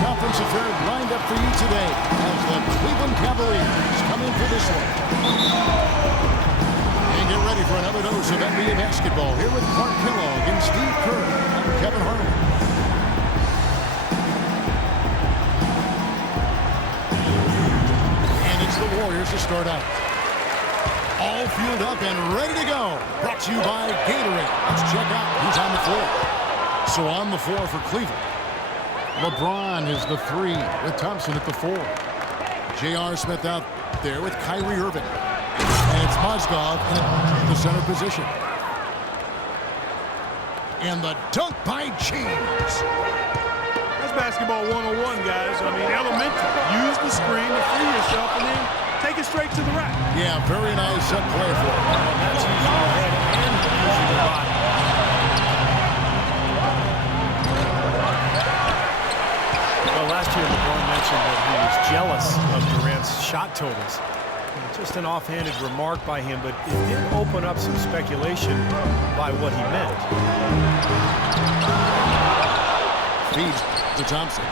conference affair lined up for you today as the Cleveland Cavaliers come in for this one. And get ready for another dose of NBA basketball here with Clark Kellogg and Steve Kerr. I'm Kevin Harlan. And it's the Warriors to start out. All fueled up and ready to go. Brought to you by Gatorade. Let's check out who's on the floor. So on the floor for Cleveland, LeBron is the 3 with Thompson at the 4. J.R. Smith out there with Kyrie Irving. And it's Mozgov in the center position. And the dunk by James. That's basketball 101, guys. I mean, elementary. Use the screen to free yourself and then take it straight to the rack. Yeah, very nice set play for him. And that's using the head and using the body. Well, last year LeBron mentioned that he was jealous of Durant's shot totals. Just an offhanded remark by him, but it did open up some speculation by what he meant. Feeds to Thompson.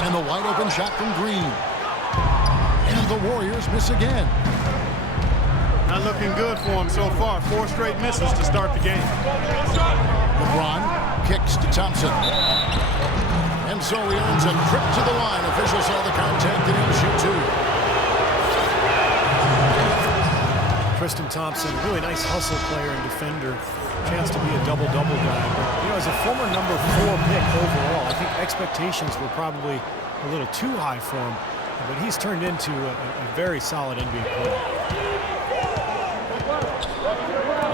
And the wide open shot from Green. And the Warriors miss again. Not looking good for him so far. 4 straight misses to start the game. LeBron kicks to Thompson. And so he earns a trip to the line. Officials saw the contact and he'll shoot 2. Tristan Thompson, really nice hustle player and defender. Chance to be a double-double guy. But, you know, as a former number 4 pick overall, I think expectations were probably a little too high for him. But he's turned into a very solid NBA player.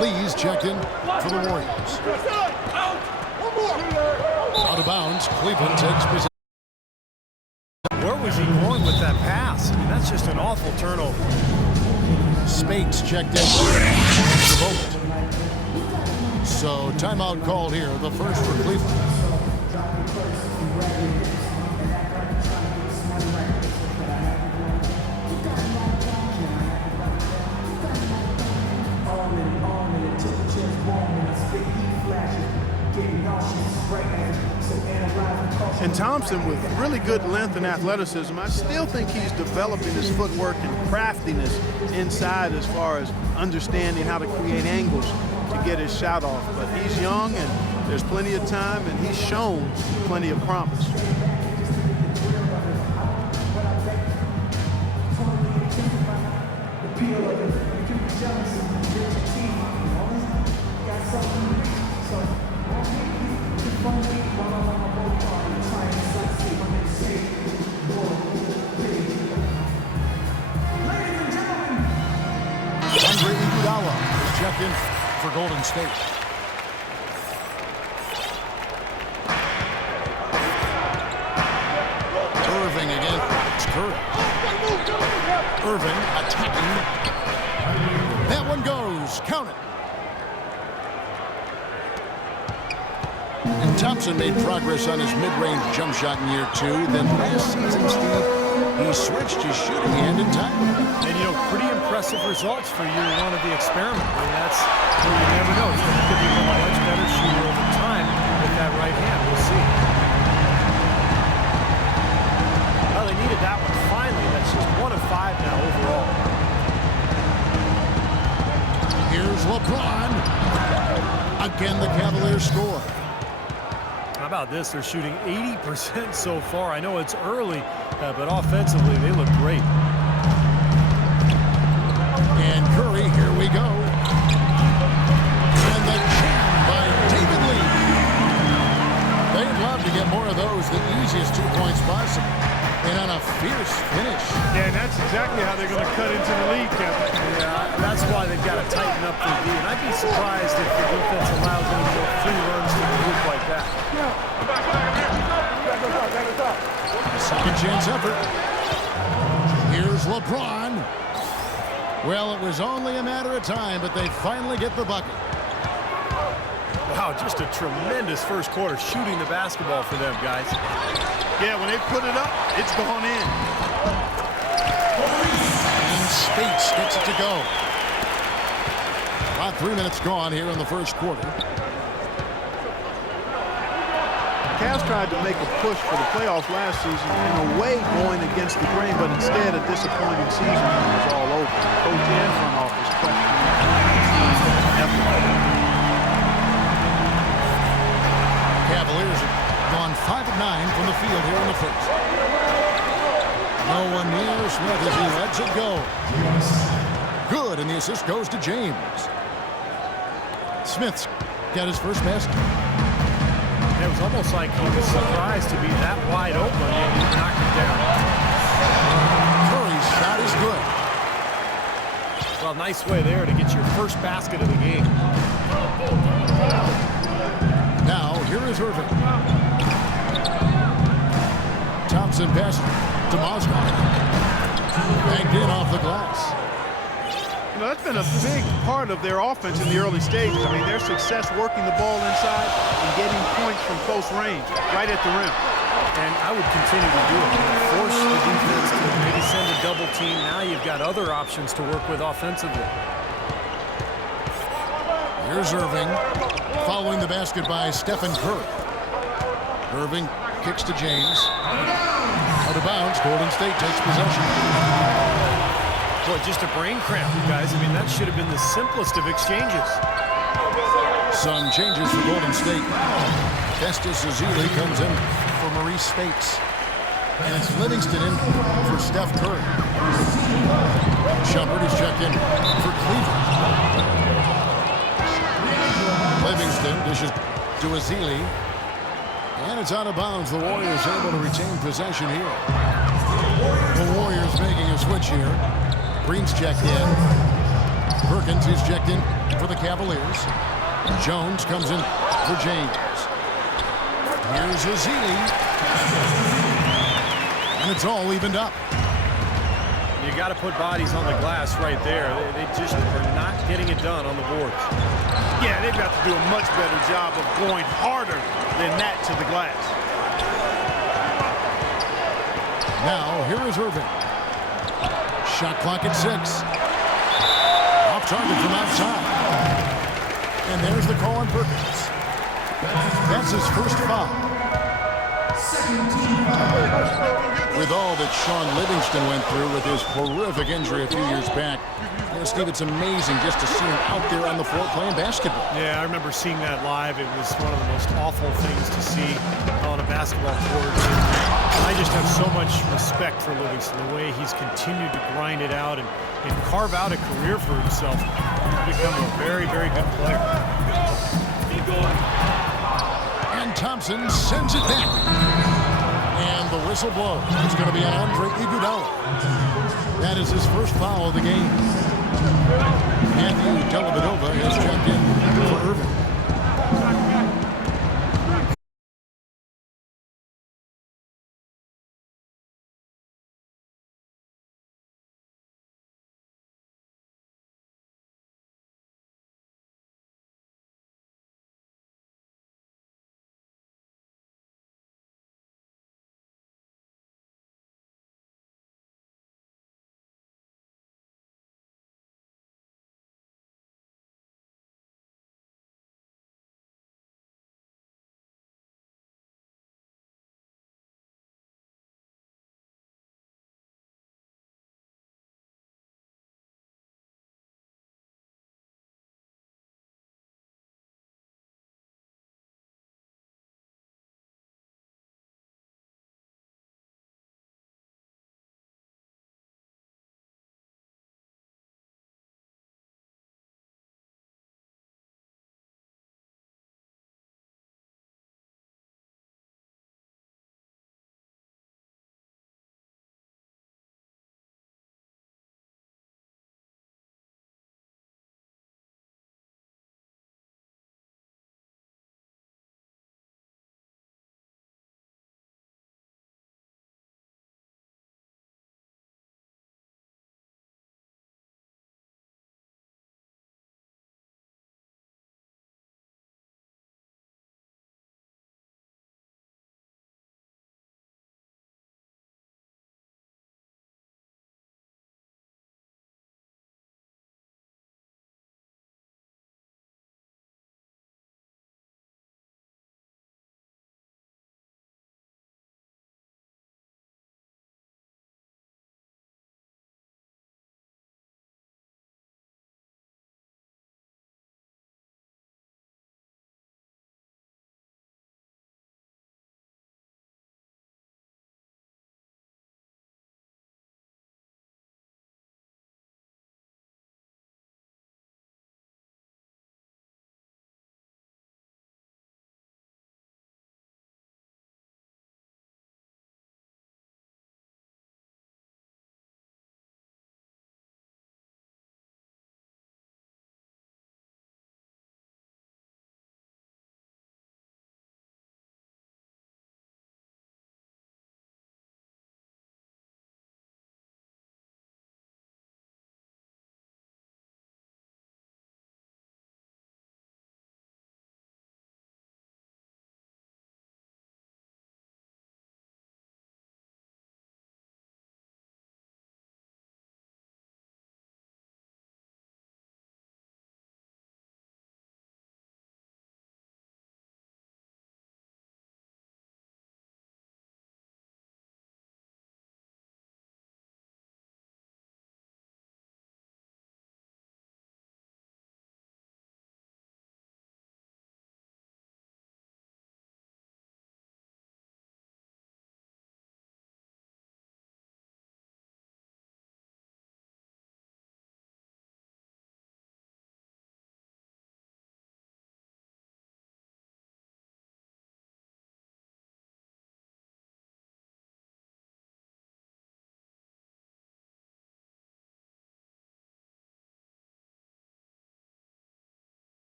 Lee's checked in for the Warriors. Out of bounds, Cleveland takes possession. Where was he going with that pass? I mean, that's just an awful turnover. Spates checked in. So timeout called here, the first for Cleveland. And Thompson, with really good length and athleticism, I still think he's developing his footwork and craftiness inside as far as understanding how to create angles to get his shot off. But he's young and there's plenty of time, and he's shown plenty of promise. Check in for Golden State. Irving again. It's Curry. Irving attacking. That one goes. Count it. And Thompson made progress on his mid-range jump shot in year 2. Then last season, Steve, he switched his shooting hand in time. And, you know, pretty impressive results for year 1 of the experiment. I mean, that's where you never know. He could become a much better shooter over time with that right hand. We'll see. Well, they needed that one finally. That's just 1 of 5 now overall. Here's LeBron. Again, the Cavaliers score. How about this? They're shooting 80% so far. I know it's early, but offensively, they look great. And Curry, here we go. And the jam by David Lee. They'd love to get more of those, the easiest 2 points possible. And on a fierce finish. Yeah, and that's exactly how they're going to cut into the lead, Kevin. Yeah, that's why they've got to tighten up their D. And I'd be surprised if the defense allows any more free runs to the group like that. Second chance effort. Here's LeBron. Well, it was only a matter of time, but they finally get the bucket. Wow, just a tremendous first quarter shooting the basketball for them, guys. Yeah, when they put it up, it's gone in. And Spates gets it to go. About 3 minutes gone here in the first quarter. Cavs tried to make a push for the playoffs last season, in a way going against the grain, but instead a disappointing season when it was all over. Coach and front office questioning effort. Cavaliers have gone 5 of 9 from the field here in the first. No one near Smith as he lets it go. Good, and the assist goes to James. Smith's got his first basket. It was almost like he was surprised to be that wide open and he knocked it down. Curry's shot is good. Well, nice way there to get your first basket of the game. Now, here is Irving. Thompson passes to Mozgov. Banked in off the glass. You know, that's been a big part of their offense in the early stages. I mean, their success working the ball inside and getting points from close range, right at the rim. And I would continue to do it. Force the defense to maybe send a double team. Now you've got other options to work with offensively. Here's Irving, following the basket by Stephen Curry. Irving kicks to James. Out of bounds, Golden State takes possession. Boy, just a brain cramp, guys. I mean, that should have been the simplest of exchanges. Some changes for Golden State. Festus Ezeli comes in for Maurice Spates. And it's Livingston in for Steph Curry. Shumpert is checked in for Cleveland. Livingston dishes to Ezeli. And it's out of bounds. The Warriors able to retain possession here. The Warriors making a switch here. Green's checked in. Perkins is checked in for the Cavaliers. Jones comes in for James. Here's Ezeli. And it's all evened up. You got to put bodies on the glass right there. They just are not getting it done on the boards. Yeah, they've got to do a much better job of going harder than that to the glass. Now, here is Irving. Shot clock at 6. Off target from outside. And there's the call on Perkins. That's his first foul. With all that Sean Livingston went through with his horrific injury a few years back, Steve, it's amazing just to see him out there on the floor playing basketball. Yeah, I remember seeing that live. It was one of the most awful things to see on a basketball court. And I just have so much respect for Livingston, the way he's continued to grind it out and carve out a career for himself. He's become a very, very good player. And Thompson sends it back. And the whistle blows. It's going to be on Andre Iguodala. That is his first foul of the game. Matthew Dellavedova has checked in for Irving.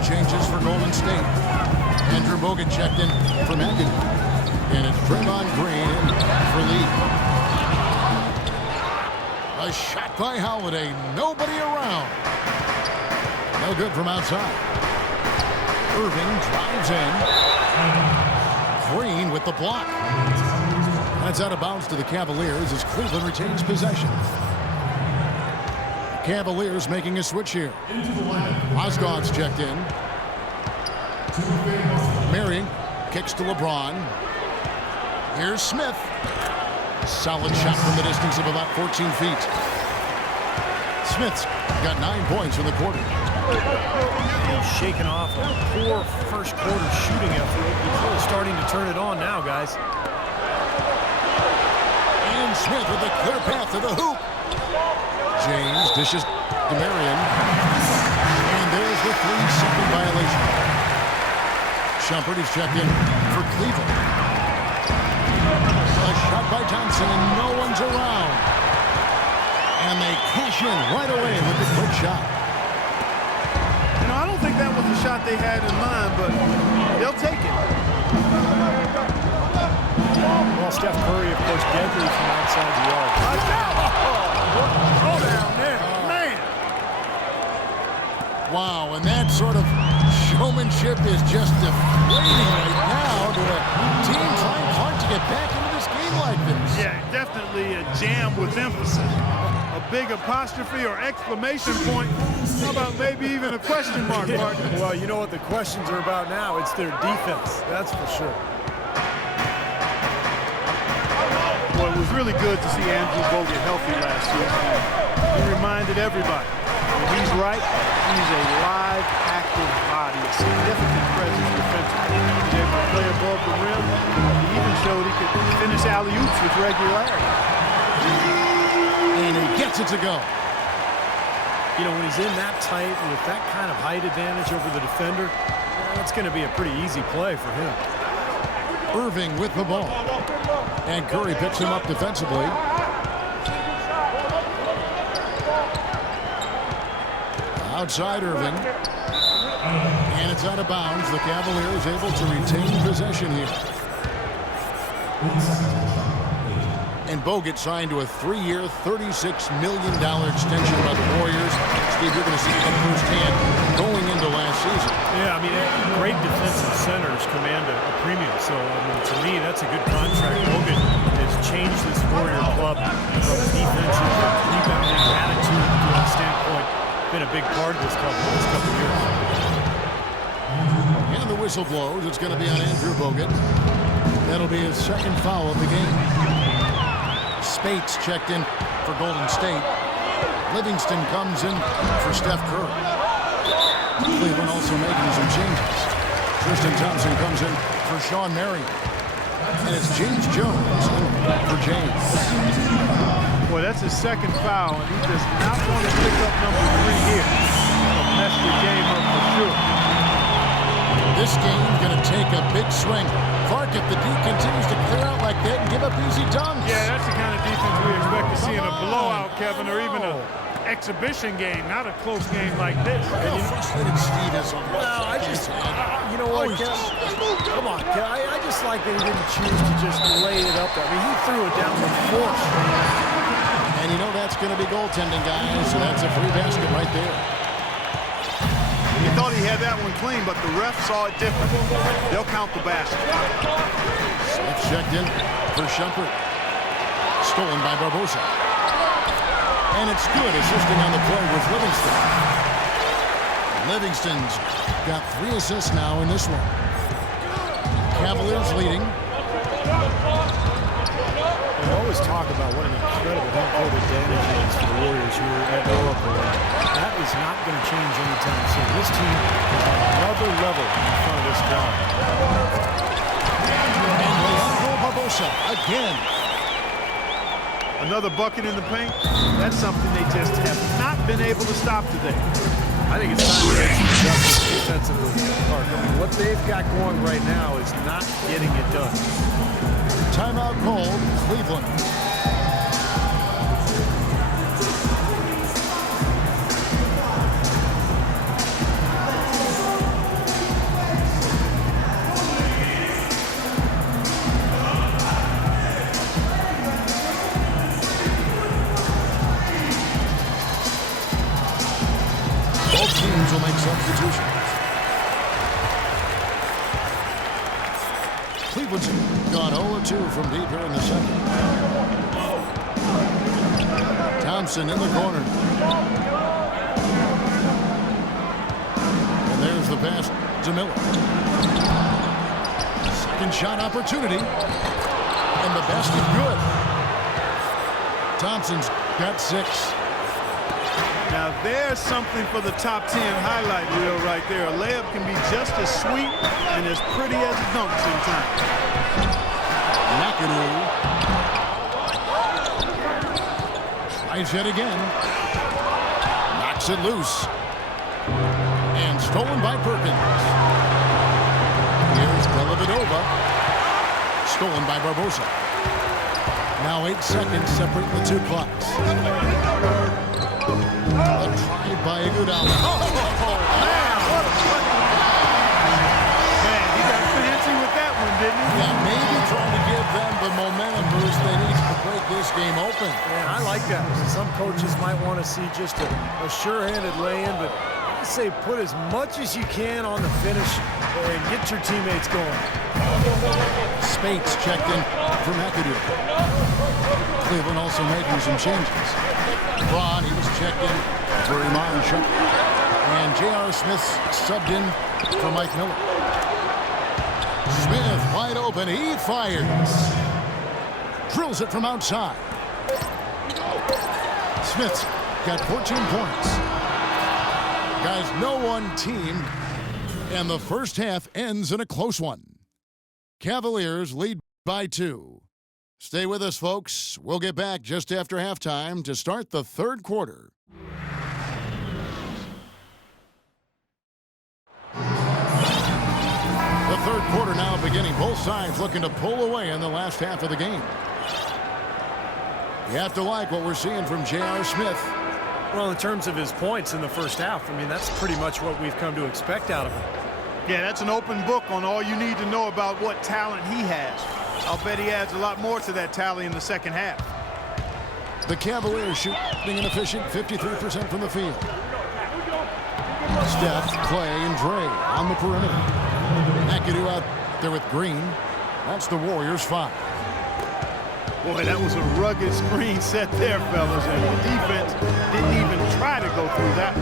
the changes for Golden State. Andrew Bogut checked in for McAdoo. And it's Draymond Green in for Lee. A shot by Holiday. Nobody around. No good from outside. Irving drives in. Green with the block. That's out of bounds to the Cavaliers as Cleveland retains possession. Cavaliers making a switch here. Osgood's checked in. Marion kicks to LeBron. Here's Smith. Solid shot from the distance of about 14 feet. Smith's got 9 points in the quarter. He's shaking off a poor first quarter shooting effort. He's really starting to turn it on now, guys. And Smith with a clear path to the hoop. James dishes to Marion. And there's the 3-second violation. Shumpert is checked in for Cleveland. A shot by Thompson and no one's around. And they cash in right away with the quick shot. You know, I don't think that was the shot they had in mind, but they'll take it. Well, Steph Curry, of course, deadly from outside the arc. Oh, down there, man. Wow, and that sort of showmanship is just deflating right now to a team trying hard to get back into this game like this. Yeah, definitely a jam with emphasis. A big apostrophe or exclamation point. How about maybe even a question mark, Martin? Well, you know what the questions are about now. It's their defense, that's for sure. Well, it was really good to see Andrew Bogut healthy last year. He reminded everybody, when he's right, he's a live, active body, a significant presence defensively. He's able to play above the rim. He even showed he could finish alley-oops with regularity. And he gets it to go. You know, when he's in that tight with that kind of height advantage over the defender, that's going to be a pretty easy play for him. Irving with the ball. And Curry picks him up defensively. Outside Irving. And it's out of bounds. The Cavaliers able to retain possession here. And Bogut signed to a 3-year, $36 million extension by the Warriors. Steve, you're going to see that firsthand going into last season. Yeah, I mean, great defensive centers command a premium. So, I mean, to me, that's a good contract. Bogut has changed this Warrior club from a defensive rebounding attitude standpoint. Been a big part of this club for this couple of years. And the whistle blows. It's going to be on Andrew Bogut. That'll be his second foul of the game. Spates checked in for Golden State. Livingston comes in for Steph Curry. Cleveland also making some changes. Tristan Thompson comes in for Sean Marion. And it's James Jones for James. Boy, that's his second foul, and he does not want to pick up number 3 here. He'll mess the game up for sure. This game's going to take a big swing. Clark, if the D continues to clear out like that and give up easy dunks. Yeah, that's the kind of defense we expect to see in a blowout, Kevin, or even an exhibition game, not a close game like this. How frustrated Steve is on Well, I just, you know what, Ken? Come on, Ken. I just like that he didn't choose to just lay it up there. I mean, he threw it down with force. And you know that's going to be goaltending, guys, so that's a free basket right there. He thought he had that one clean, but the ref saw it different. They'll count the basket. Smith checked in for Shumpert. Stolen by Barbosa. And it's good, assisting on the play with Livingston. Livingston's got 3 assists now in this one. Cavaliers leading. We always talk about what an incredible home court advantage it is for the Warriors here at Oracle. That is not going to change anytime soon. This team is on another level in front of this crowd. And Leandro Barbosa again. Another bucket in the paint. That's something they just have not been able to stop today. I think it's time to make some adjustments defensively. I mean, what they've got going right now is not getting it done. Timeout called, Cleveland. Gone 0-2 from deep here in the second. Thompson in the corner. And there's the pass to Miller. Second shot opportunity. And the basket good. Thompson's got 6. Now there's something for the top 10 highlight reel right there. A layup can be just as sweet and as pretty as a dunk sometimes. McAdoo tries it again. Knocks it loose. And stolen by Perkins. Here's Dellavedova. Stolen by Barbosa. Now 8 seconds separate the two clocks. A try by Iguodala. Oh, Man, what a play. Man, he got fancy with that one, didn't he? Yeah, maybe trying to give them the momentum boost they need to break this game open. Yeah, I like that. Some coaches might want to see just a sure-handed lay-in, but I say put as much as you can on the finish and get your teammates going. Spates checked in for McAdoo. Cleveland also making some changes. Braun, he was checked in for Iman Shumpert. And J.R. Smith subbed in for Mike Miller. Smith wide open. He fires. Drills it from outside. Smith's got 14 points. Guys, no one team. And the first half ends in a close one. Cavaliers lead by 2. Stay with us, folks. We'll get back just after halftime to start the third quarter. The third quarter now beginning. Both sides looking to pull away in the last half of the game. You have to like what we're seeing from J.R. Smith. Well, in terms of his points in the first half, I mean, that's pretty much what we've come to expect out of him. Yeah, that's an open book on all you need to know about what talent he has. I'll bet he adds a lot more to that tally in the second half. The Cavaliers shooting an efficient 53% from the field. Steph, Clay, and Dre on the perimeter. McAdoo out there with Green. That's the Warriors' 5. Boy, that was a rugged screen set there, fellas, and the defense didn't even try to go through that.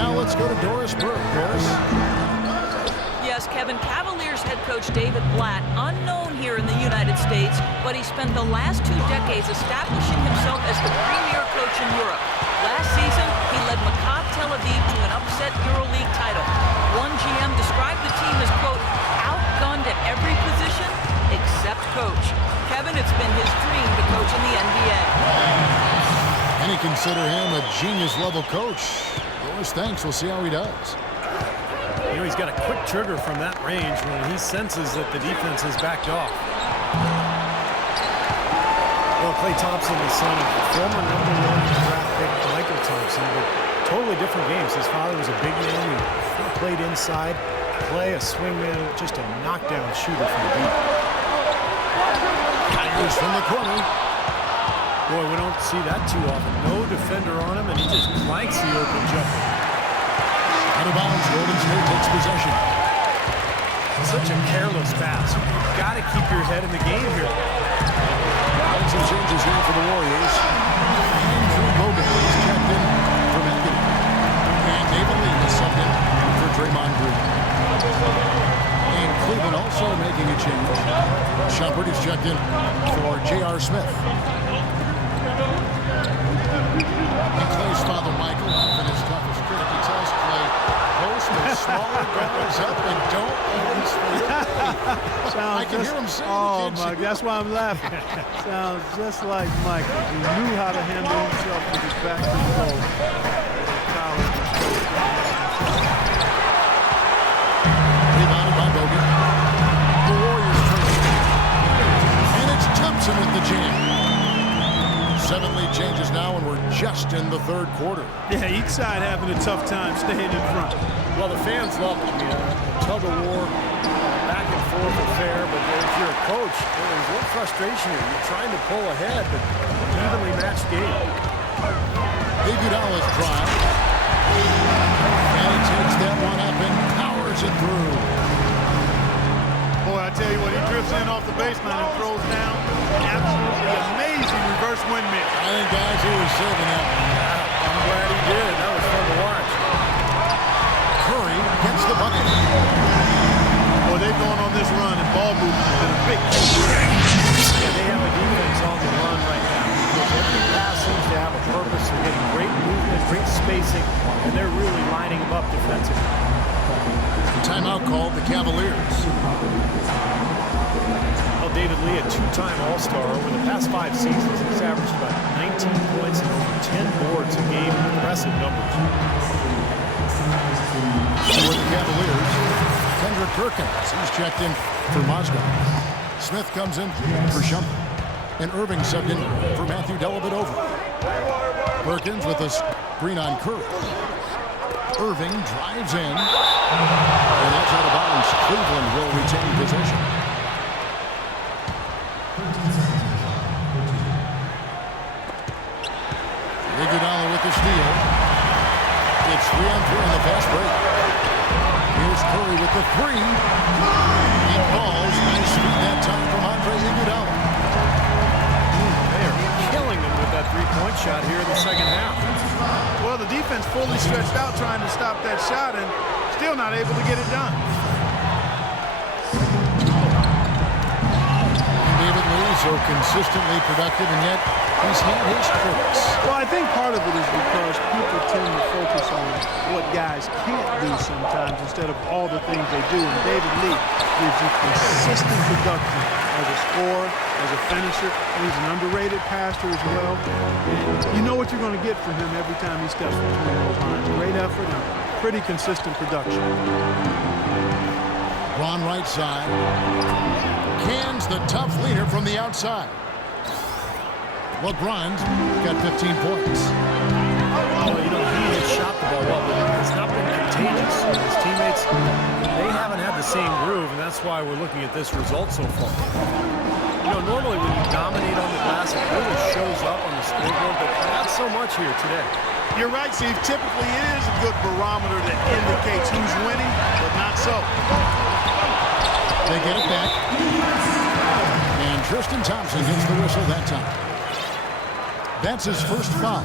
Now let's go to Doris Burke. Doris. Yes, Kevin, Cavaliers head coach David Blatt, unknown here in the United States, but he spent the last 2 decades establishing himself as the premier coach in Europe. Last season, he led Maccabi Tel Aviv to an upset EuroLeague title. One GM described the team as, quote, outgunned at every position except coach. Kevin, it's been his dream to coach in the NBA. Many consider him a genius-level coach. Doris thinks we'll see how he does. You know, he's got a quick trigger from that range when he senses that the defense has backed off. Well, Klay Thompson, the son of former #1 draft pick Michael Thompson, but totally different games. His father was a big man who played inside. Klay, a swingman, just a knockdown shooter from deep. Tigers from the corner. Boy, we don't see that too often. No defender on him, and he just clanks the open jumper. Out of bounds, Golden State takes possession. Such a careless pass. You've got to keep your head in the game here. And some changes here for the Warriors. Andrew Bogut is checked in for McAdoo. And David Lee is subbed in for Draymond Green. And Cleveland also making a change. Shumpert is checked in for J.R. Smith. And Clay's father, Michael, often his toughest critic. He tells Clay, post the smaller guards up and don't always I can hear him saying. Oh, Mike, that's why I'm laughing. Sounds just like Michael. He knew how to handle himself with his back to the goal. Rebounded by Bogut. The Warriors trailing. And it's Thompson with the jam. 7 lead changes now, and we're just in the third quarter. Yeah, each side having a tough time staying in front. Well, the fans love it. You know, tug of war, back and forth affair. But if you're a coach, there's a little frustration here. You're trying to pull ahead, but evenly matched game. Iguodala's drive. And he takes that one up and powers it through. Boy, Boy, I tell you what, he drifts in off the baseline and throws down an absolutely amazing reverse windmill. I think, guys, he was saving that one. I'm glad he did. That was fun to watch. Curry gets the bucket. Boy, they've gone on this run, and ball movement has been a big key. Yeah, they have a defense on the run right now. Every pass seems to have a purpose. They're getting great movement, great spacing, and they're really lining them up defensively. Timeout called the Cavaliers. Well, David Lee, a two-time All-Star. Over the past 5 seasons, he's averaged about 19 points and over 10 boards a game. Impressive numbers. So with the Cavaliers, Kendrick Perkins. He's checked in for Moscow. Smith comes in for Shumpert. And Irving subbed in for Matthew Dellavedova. Perkins with a screen on Curry. Irving drives in. And that's out of bounds. Cleveland will retain possession. Iguodala with the steal. It's 3-on-3 on the fast break. Here's Curry with the three. He falls. Nice feed that time from Andre Iguodala. They are killing them with that three-point shot here in the second half. Well, the defense fully stretched out trying to stop that shot and still not able to get it done. David Lee so consistently productive, and yet he's had his critics. Well, I think part of it is because people tend to focus on what guys can't do sometimes instead of all the things they do. And David Lee gives you consistent production as a scorer, as a finisher. And he's an underrated passer as well. And you know what you're going to get from him every time he steps between those lines. Great effort and pretty consistent production. Ron right side. Cans the tough leader from the outside. LeBron's got 15 points. Oh, you know, he has shot the ball well, but it's not been contagious. His teammates, they haven't had the same groove, and that's why we're looking at this result so far. You know, normally when you dominate on the glass, it really shows up on the scoreboard, but not so much here today. You're right, Steve. Typically it is a good barometer that indicates who's winning, but not so. They get it back. And Tristan Thompson gets the whistle that time. That's his first foul.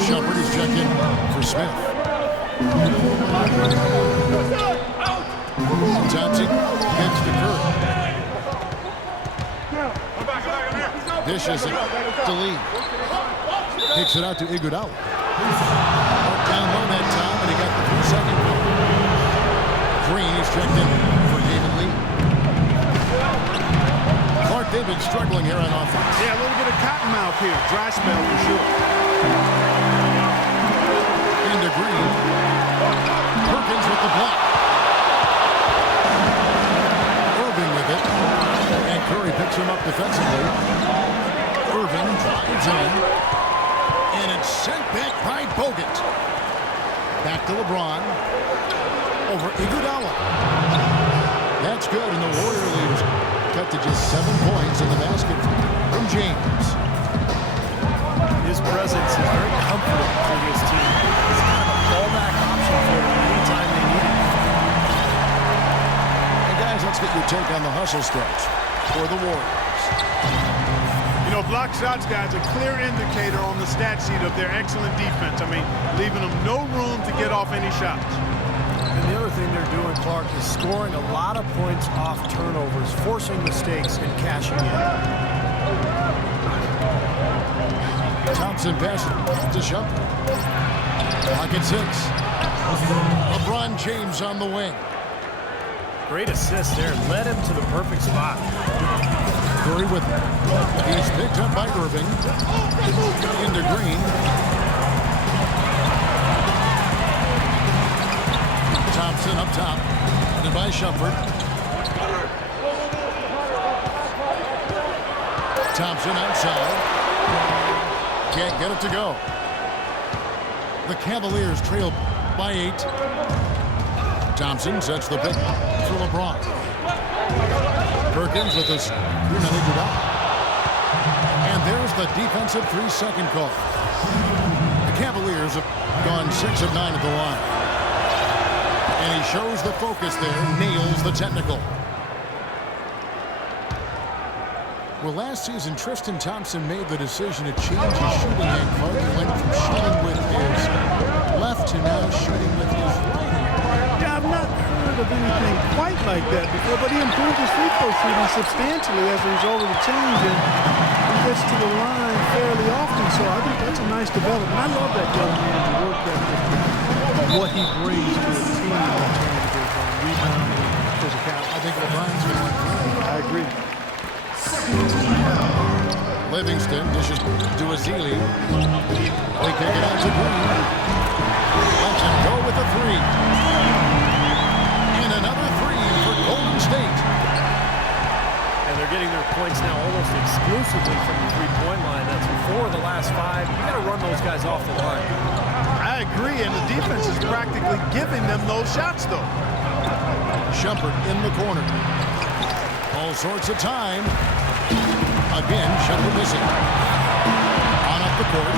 Shumpert is checked in for Smith. Thompson gets to Curry. Dishes it to Lee. Kicks it out to Iguodala. Down low that time, and he got the 3-second goal. Green is checked in for David Lee. Clark David struggling here on offense. Yeah, a little bit of cotton mouth here. Dry spell for sure. Into Green. Perkins with the block. Irving with it. And Curry picks him up defensively. Irving drives in. And it's sent back by Bogut. Back to LeBron. Over Iguodala. That's good, and the Warrior leaders cut to just 7 points in the basket from James. His presence is very comforting for this team. It's kind of a fallback option for them anytime they need it. And guys, let's get your take on the hustle stretch for the Warriors. You know, block shots, guys, a clear indicator on the stat sheet of their excellent defense. I mean, leaving them no room to get off any shots. And the other thing they're doing, Clark, is scoring a lot of points off turnovers, forcing mistakes and cashing in. Thompson passes to Shumpert. Clock at 6. LeBron James on the wing. Great assist there. Led him to the perfect spot. Curry with it. He's picked up by Irving. Into Green. Thompson up top. And by Shumpert. Thompson outside. Can't get it to go. The Cavaliers trail by 8. Thompson sets the pick for LeBron. Perkins with this. And there's the defensive 3-second call. The Cavaliers have gone 6 of 9 at the line. And he shows the focus there, nails the technical. Well, last season, Tristan Thompson made the decision to change his shooting hand. Clark went from shooting with his left to now shooting with his right hand. Yeah, I've not heard of anything quite like that before, but he improved his free throw shooting substantially as a result of the change, and he gets to the line fairly often, so I think that's a nice development. I love that young man, the work ethic, what he brings to the team in terms of rebounding and physicality. I think LeBron's going to play. I agree. Livingston dishes to Azili. They kick it out to Green. Lets him go with a three. And another three for Golden State. And they're getting their points now almost exclusively from the three-point line. That's 4 of the last 5. You got to run those guys off the line. I agree, and the defense is practically giving them those shots, though. Shumpert in the corner. All sorts of time. Again, Shumpert missing. On up the court.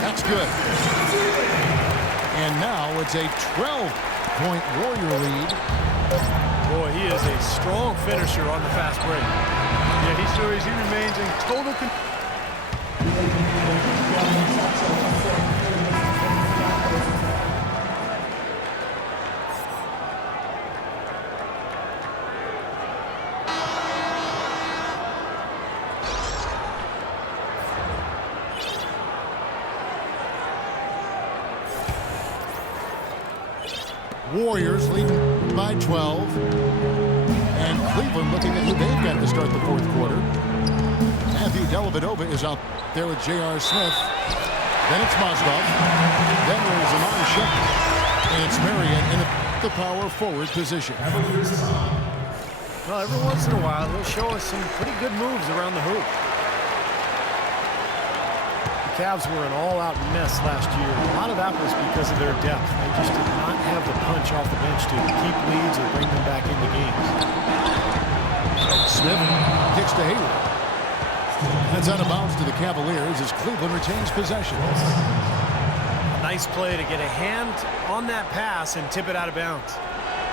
That's good. And now it's a 12-point Warrior lead. Boy, he is a strong finisher on the fast break. Yeah, he sure is. He remains in total control. Warriors leading by 12. And Cleveland looking at who they've got to start the fourth quarter. Matthew Dellavedova is out there with J.R. Smith. Then it's Mozgov. Then there's Amon Shepherd. And it's Marion in the power forward position. Well, every once in a while, he'll show us some pretty good moves around the hoop. The Cavs were an all-out mess last year. A lot of that was because of their depth. They just did not have the punch off the bench to keep leads or bring them back into games. Smith kicks to Hayward. That's out of bounds to the Cavaliers as Cleveland retains possession. A nice play to get a hand on that pass and tip it out of bounds.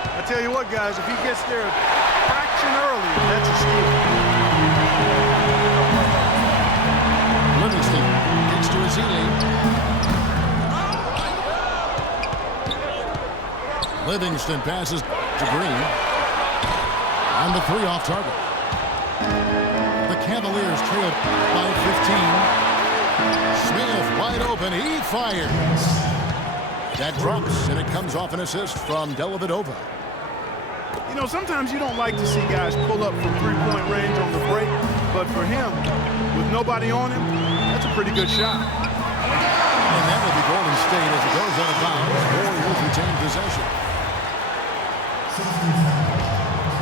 I tell you what, guys, if he gets there a fraction earlier, that's a steal. Livingston kicks to Azili. Livingston passes to Green. On the three off target. The Cavaliers trail by 15. Smith wide open. He fires. That drops, and it comes off an assist from Dellavedova. You know, sometimes you don't like to see guys pull up from three-point range on the break, but for him, with nobody on him, that's a pretty good shot. And that will be Golden State as it goes out of bounds. Warriors retain possession.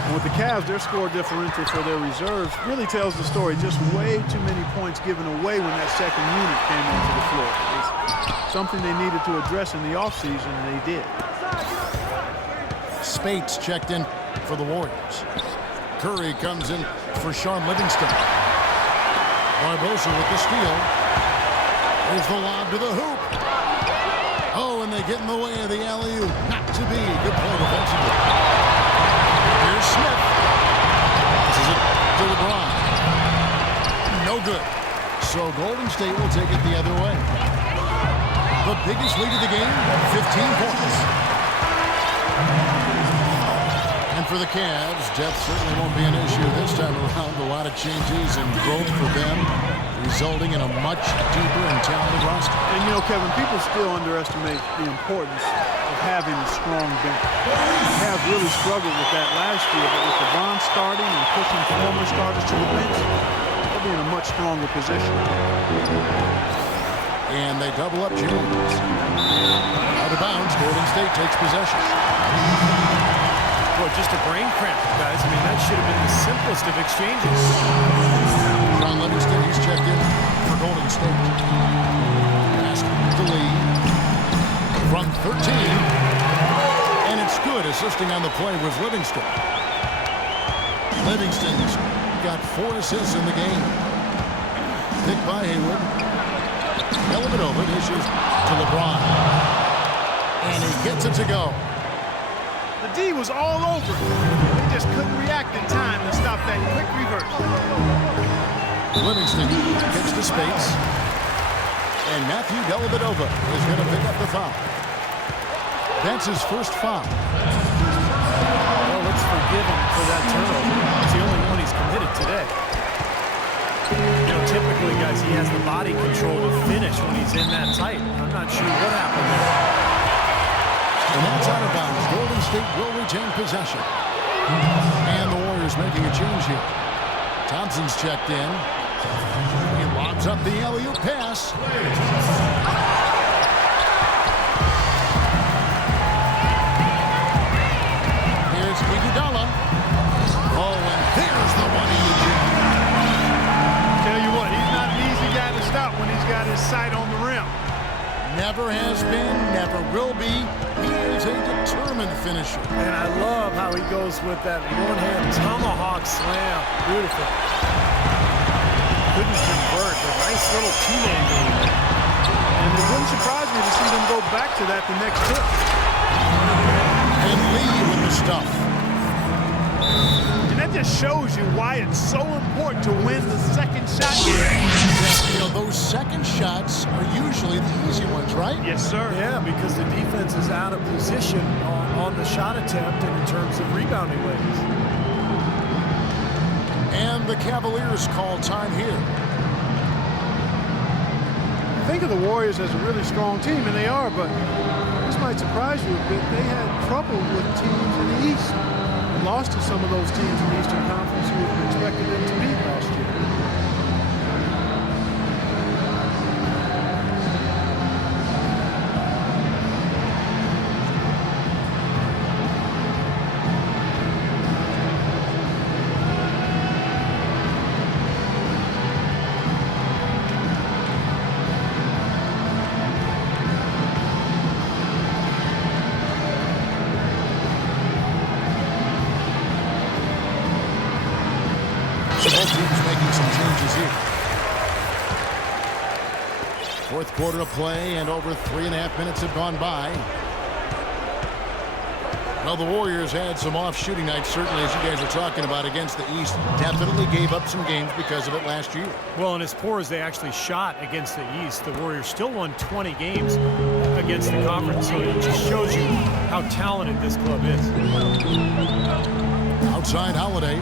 And with the Cavs, their score differential for their reserves really tells the story. Just way too many points given away when that second unit came onto the floor. It's something they needed to address in the offseason, and they did. Spates checked in for the Warriors. Curry comes in for Sean Livingston. Barbosa with the steal. There's the lob to the hoop. Oh, and they get in the way of the alley-oop. Not to be. Good play defensively. Here's Smith. This is it to LeBron. No good. So Golden State will take it the other way. The biggest lead of the game, 15 points. And for the Cavs, depth certainly won't be an issue this time around. A lot of changes and growth for them, resulting in a much deeper and talented roster. And you know, Kevin, people still underestimate the importance of having a strong bench. The Cavs really struggled with that last year, but with LeBron starting and pushing former starters to the bench, they'll be in a much stronger position. And they double up James. Out of bounds, Golden State takes possession. Boy, just a brain cramp, guys. I mean, that should have been the simplest of exchanges. Sean Livingston, he's checked in for Golden State. Pass to Lee from 13. And it's good. Assisting on the play was Livingston. Livingston's got 4 assists in the game. Picked by Hayward. Dellavedova dishes to LeBron. And he gets it to go. The D was all over it. They just couldn't react in time to stop that quick reverse. Livingston gets to space. And Matthew Dellavedova is going to pick up the foul. That's his first foul. Well, let's forgive him for that turnover. It's the only one he's committed today. You know, typically, guys, he has the body control to finish when he's in that tight. I'm not sure what happened there. And that's out of bounds. Golden State will retain possession. And the Warriors making a change here. Thompson's checked in. He lobs up the alley-oop pass. Here's Iguodala. Oh, and there's the one he did. Tell you what, he's not an easy guy to stop when he's got his sight on the rim. Never has been, never will be. He is a determined finisher. And I love how he goes with that one-hand tomahawk slam. Beautiful. Couldn't convert, but nice little two-man game. And it wouldn't surprise me to see them go back to that the next trip. And Lee with the stuff. And that just shows you why it's so important to win the second shot game. You know, those second shots are usually the easy ones, right? Yes, sir. Yeah, because the defense is out of position on the shot attempt and in terms of rebounding ways. And the Cavaliers call time here. Think of the Warriors as a really strong team, and they are, but this might surprise you a bit. They had trouble with teams in the East. And lost to some of those teams in the Eastern Conference who expected them to beat last year. So both teams making some changes here. Fourth quarter of play, and over 3.5 minutes have gone by. Well, the Warriors had some off shooting nights, certainly, as you guys are talking about, against the East. Definitely gave up some games because of it last year. Well, and as poor as they actually shot against the East, the Warriors still won 20 games against the conference. So it just shows you how talented this club is. Outside Holiday.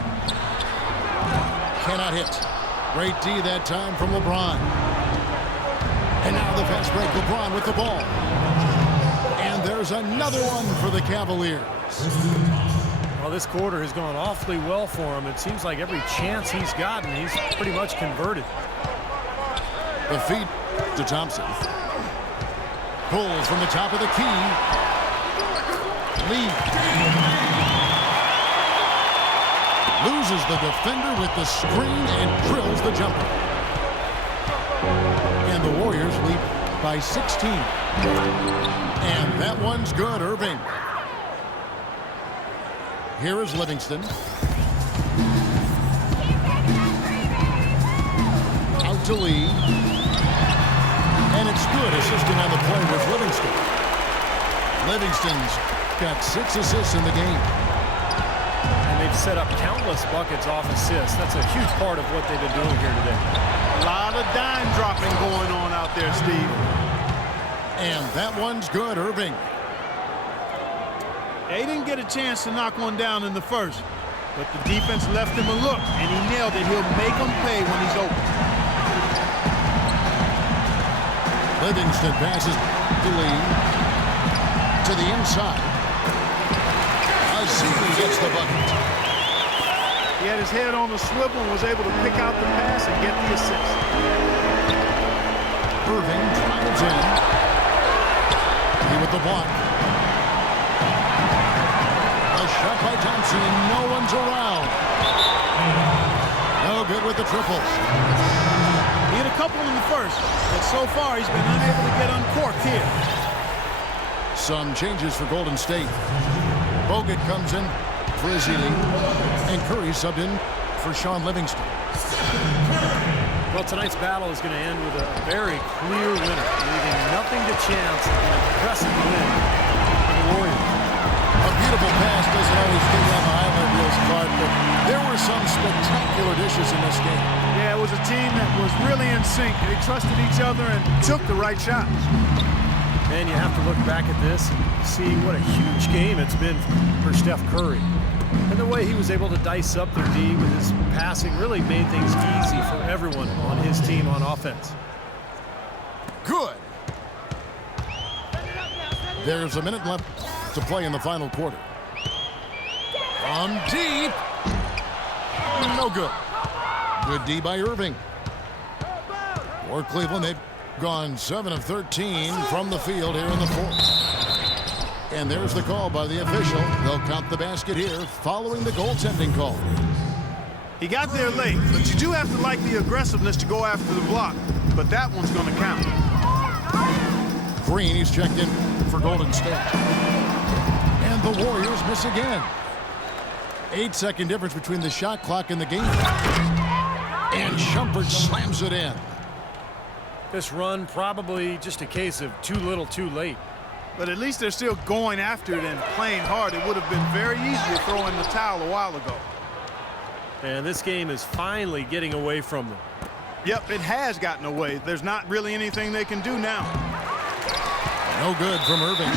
Cannot hit. Great D that time from LeBron. And now the fast break. LeBron with the ball. And there's another one for the Cavaliers. Well, this quarter has gone awfully well for him. It seems like every chance he's gotten, he's pretty much converted. The feed to Thompson. Pulls from the top of the key. Lee. Loses the defender with the screen and drills the jumper. And the Warriors lead by 16. And that one's good, Irving. Here is Livingston. Out to Lee. And it's good. Assisting on the play with Livingston. Livingston's got 6 assists in the game. And they've set up countless buckets off assists. That's a huge part of what they've been doing here today. A lot of dime dropping going on out there, Steve. And that one's good, Irving. They didn't get a chance to knock one down in the first, but the defense left him a look, and he nailed it. He'll make them pay when he's open. Livingston passes to Lee. To the inside. Azili gets the bucket. He had his head on the swivel and was able to pick out the pass and get the assist. Irving drives in. He with the block. A shot by Thompson, and no one's around. No good with the triple. He had a couple in the first, but so far he's been unable to get uncorked here. Some changes for Golden State. Bogut comes in for Azili, and Curry subbed in for Sean Livingston. Well, tonight's battle is going to end with a very clear winner, leaving nothing to chance in an impressive win for the Warriors. A beautiful pass doesn't always get you on the highlight reels, Clark, but there were some spectacular dishes in this game. Yeah, it was a team that was really in sync. They trusted each other and took the right shots. And you have to look back at this and see what a huge game it's been for Steph Curry. And the way he was able to dice up their D with his passing really made things easy for everyone on his team on offense. Good. There's a minute left to play in the final quarter. From deep. No good. Good D by Irving. For Cleveland, they've gone 7 of 13 from the field here in the fourth. And there's the call by the official. They'll count the basket here following the goaltending call. He got there late, but you do have to like the aggressiveness to go after the block. But that one's going to count. Green, he's checked in for Golden State. And the Warriors miss again. 8-second difference between the shot clock and the game. And Shumpert slams it in. This run probably just a case of too little too late. But at least they're still going after it and playing hard. It would have been very easy to throw in the towel a while ago. And this game is finally getting away from them. Yep, it has gotten away. There's not really anything they can do now. No good from Irving.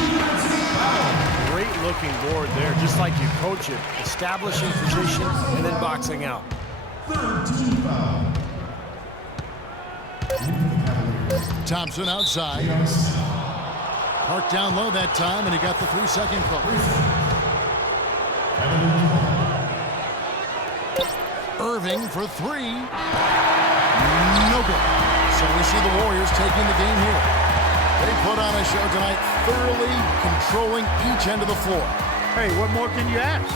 Great looking board there, just like you coach it. Establishing position and then boxing out. Thompson outside. Park down low that time, and he got the 3-second call. Irving for 3. No good. So we see the Warriors taking the game here. They put on a show tonight, thoroughly controlling each end of the floor. Hey, what more can you ask?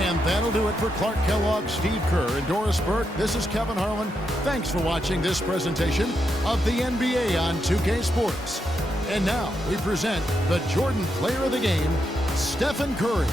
And that'll do it for Clark Kellogg, Steve Kerr, and Doris Burke. This is Kevin Harlan. Thanks for watching this presentation of the NBA on 2K Sports. And now we present the Jordan Player of the Game, Stephen Curry.